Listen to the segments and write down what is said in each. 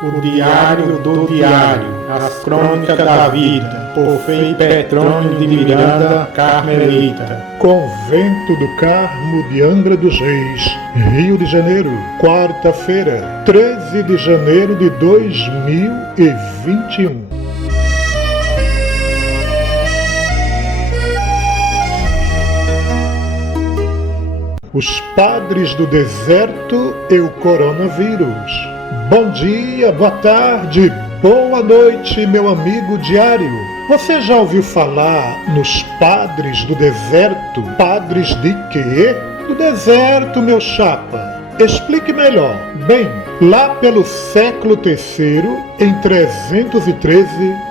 O Diário do Diário, as crônicas da vida, por Frei Petrônio de Miranda, Carmelita. Convento do Carmo de Angra dos Reis, Rio de Janeiro, quarta-feira, 13 de janeiro de 2021. Os padres do deserto e o coronavírus. Bom dia, boa tarde, boa noite, meu amigo diário. Você já ouviu falar nos padres do deserto? Padres de quê? Do deserto, meu chapa. Explique melhor. Bem, lá pelo século III, em 313,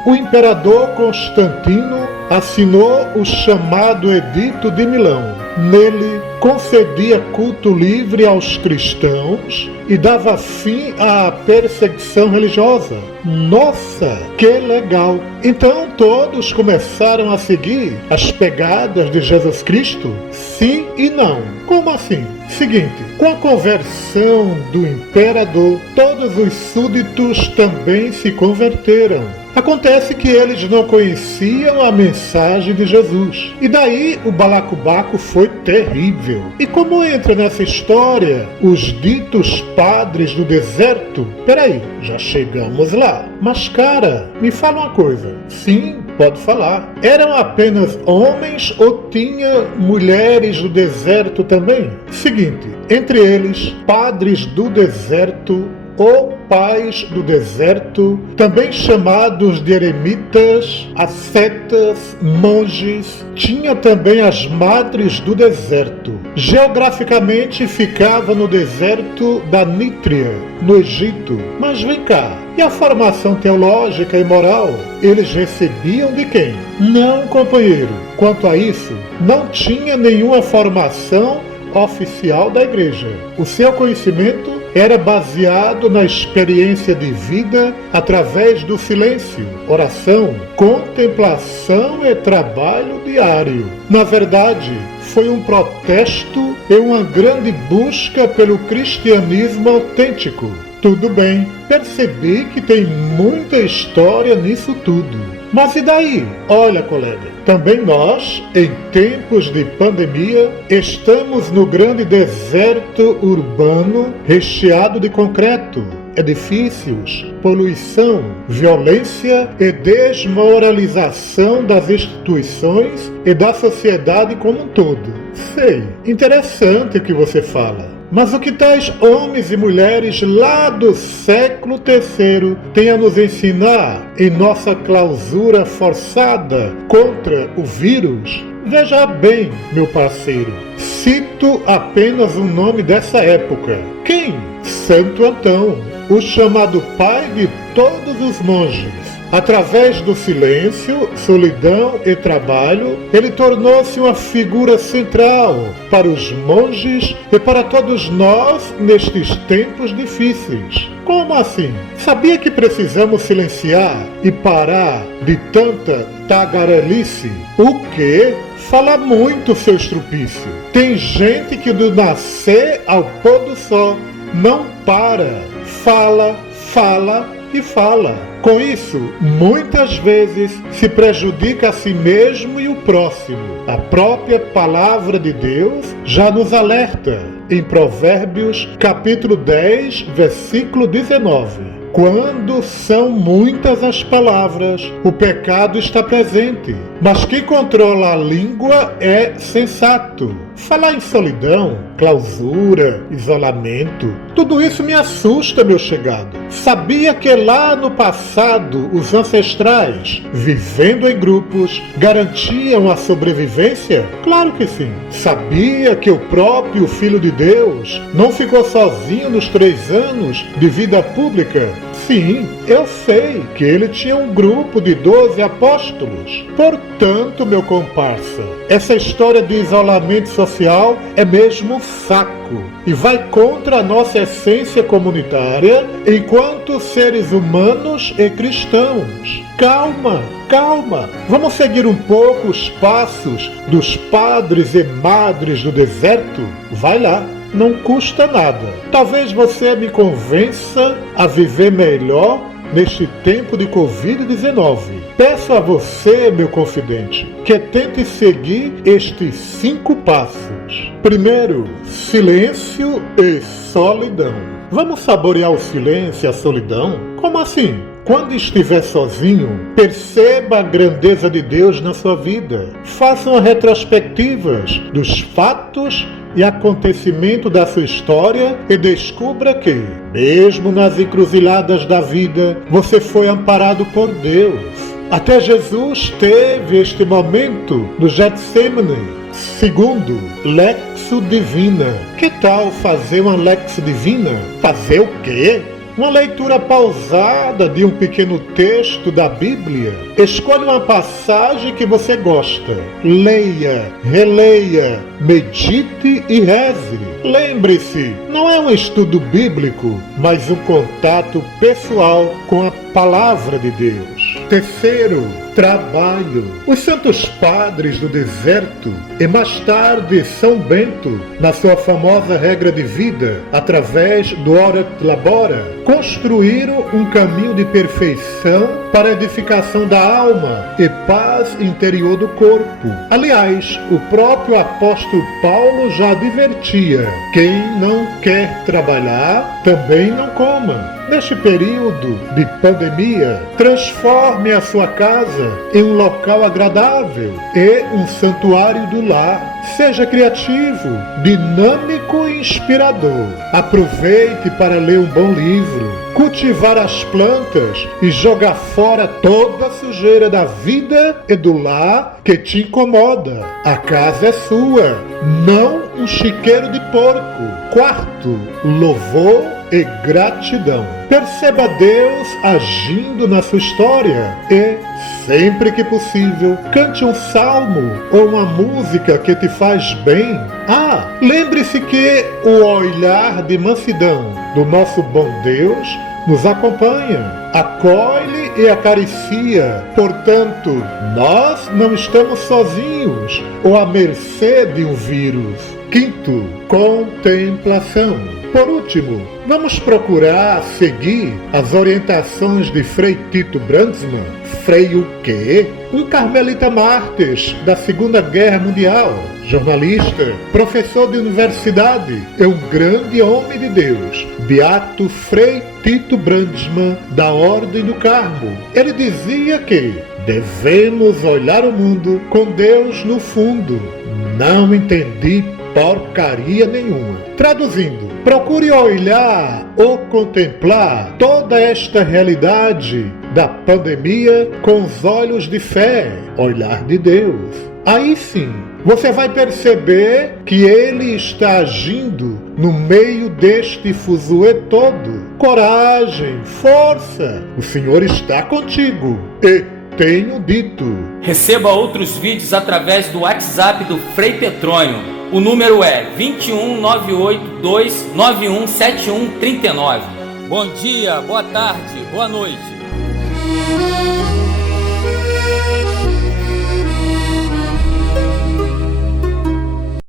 o imperador Constantino assinou o chamado Edito de Milão. Nele, concedia culto livre aos cristãos e dava fim à perseguição religiosa. Nossa, que legal! Então todos começaram a seguir as pegadas de Jesus Cristo? Sim e não. Como assim? Seguinte, com a conversão do imperador, todos os súditos também se converteram. Acontece que eles não conheciam a mensagem de Jesus. E daí o balacobaco foi terrível. E como entra nessa história os ditos padres do deserto? Peraí, já chegamos lá. Mas cara, me fala uma coisa. Sim, pode falar. Eram apenas homens ou tinha mulheres do deserto também? Seguinte, entre eles, padres do deserto ou pais do deserto, também chamados de eremitas, ascetas, monges, tinha também as madres do deserto. Geograficamente ficava no deserto da Nítria, no Egito. Mas vem cá, e a formação teológica e moral, eles recebiam de quem? Não, companheiro, quanto a isso, não tinha nenhuma formação oficial da igreja. O seu conhecimento era baseado na experiência de vida através do silêncio, oração, contemplação e trabalho diário. Na verdade, foi um protesto e uma grande busca pelo cristianismo autêntico. Tudo bem, percebi que tem muita história nisso tudo. Mas e daí? Olha, colega, também nós, em tempos de pandemia, estamos no grande deserto urbano recheado de concreto, edifícios, poluição, violência e desmoralização das instituições e da sociedade como um todo. Sei, interessante o que você fala. Mas o que tais homens e mulheres lá do século III têm a nos ensinar em nossa clausura forçada contra o vírus? Veja bem, meu parceiro, cito apenas o nome dessa época. Quem? Santo Antão, o chamado pai de todos os monges. Através do silêncio, solidão e trabalho, ele tornou-se uma figura central para os monges e para todos nós nestes tempos difíceis. Como assim? Sabia que precisamos silenciar e parar de tanta tagarelice? O quê? Fala muito, seu estrupício. Tem gente que do nascer ao pôr do sol não para. Fala, fala e fala. Com isso, muitas vezes se prejudica a si mesmo e o próximo. A própria palavra de Deus já nos alerta em Provérbios, capítulo 10, versículo 19. Quando são muitas as palavras, o pecado está presente, mas quem controla a língua é sensato. Falar em solidão, clausura, isolamento, tudo isso me assusta, meu chegado. Sabia que lá no passado os ancestrais, vivendo em grupos, garantiam a sobrevivência? Claro que sim. Sabia que o próprio Filho de Deus não ficou sozinho nos 3 anos de vida pública? Sim, eu sei que ele tinha um grupo de 12 apóstolos. Portanto, meu comparsa, essa história de isolamento social é mesmo um saco e vai contra a nossa essência comunitária enquanto seres humanos e cristãos. Calma, calma, vamos seguir um pouco os passos dos padres e madres do deserto? Vai lá. Não custa nada. Talvez você me convença a viver melhor neste tempo de Covid-19. Peço a você, meu confidente, que tente seguir estes 5 passos. Primeiro, silêncio e solidão. Vamos saborear o silêncio e a solidão? Como assim? Quando estiver sozinho, perceba a grandeza de Deus na sua vida. Faça retrospectivas dos fatos e acontecimentos da sua história e descubra que, mesmo nas encruzilhadas da vida, você foi amparado por Deus. Até Jesus teve este momento no Getsemane. Segundo, Lexo Divina. Que tal fazer uma Lexo Divina? Fazer o quê? Uma leitura pausada de um pequeno texto da Bíblia. Escolha uma passagem que você gosta. Leia, releia, medite e reze. Lembre-se, não é um estudo bíblico, mas um contato pessoal com a Palavra de Deus. Terceiro, trabalho. Os santos padres do deserto e mais tarde São Bento, na sua famosa regra de vida, através do Ora et Labora, construíram um caminho de perfeição para a edificação da alma e paz interior do corpo. Aliás, o próprio apóstolo Paulo já advertia: quem não quer trabalhar, também não coma. Neste período de pandemia, transforme a sua casa em um local agradável e um santuário do lar. Seja criativo, dinâmico e inspirador. Aproveite para ler um bom livro, cultivar as plantas e jogar fora toda a sujeira da vida e do lar que te incomoda. A casa é sua, não um chiqueiro de porco. Quarto, louvor e gratidão. Perceba Deus agindo na sua história e, sempre que possível, cante um salmo ou uma música que te faz bem. Lembre-se que o olhar de mansidão do nosso bom Deus nos acompanha, acolhe e acaricia. Portanto, nós não estamos sozinhos ou à mercê de um vírus. Quinto, contemplação. Por último, vamos procurar seguir as orientações de Frei Tito Brandsma. Frei o quê? Um carmelita mártir da Segunda Guerra Mundial, jornalista, professor de universidade e um grande homem de Deus, Beato Frei Tito Brandsma, da Ordem do Carmo. Ele dizia que devemos olhar o mundo com Deus no fundo. Não entendi porcaria nenhuma. Traduzindo, procure olhar ou contemplar toda esta realidade da pandemia com os olhos de fé, olhar de Deus. Aí sim, você vai perceber que Ele está agindo no meio deste fuzuê todo. Coragem, força, o Senhor está contigo. E tenho dito. Receba outros vídeos através do WhatsApp do Frei Petrônio. O número é 21982917139. Bom dia, boa tarde, boa noite.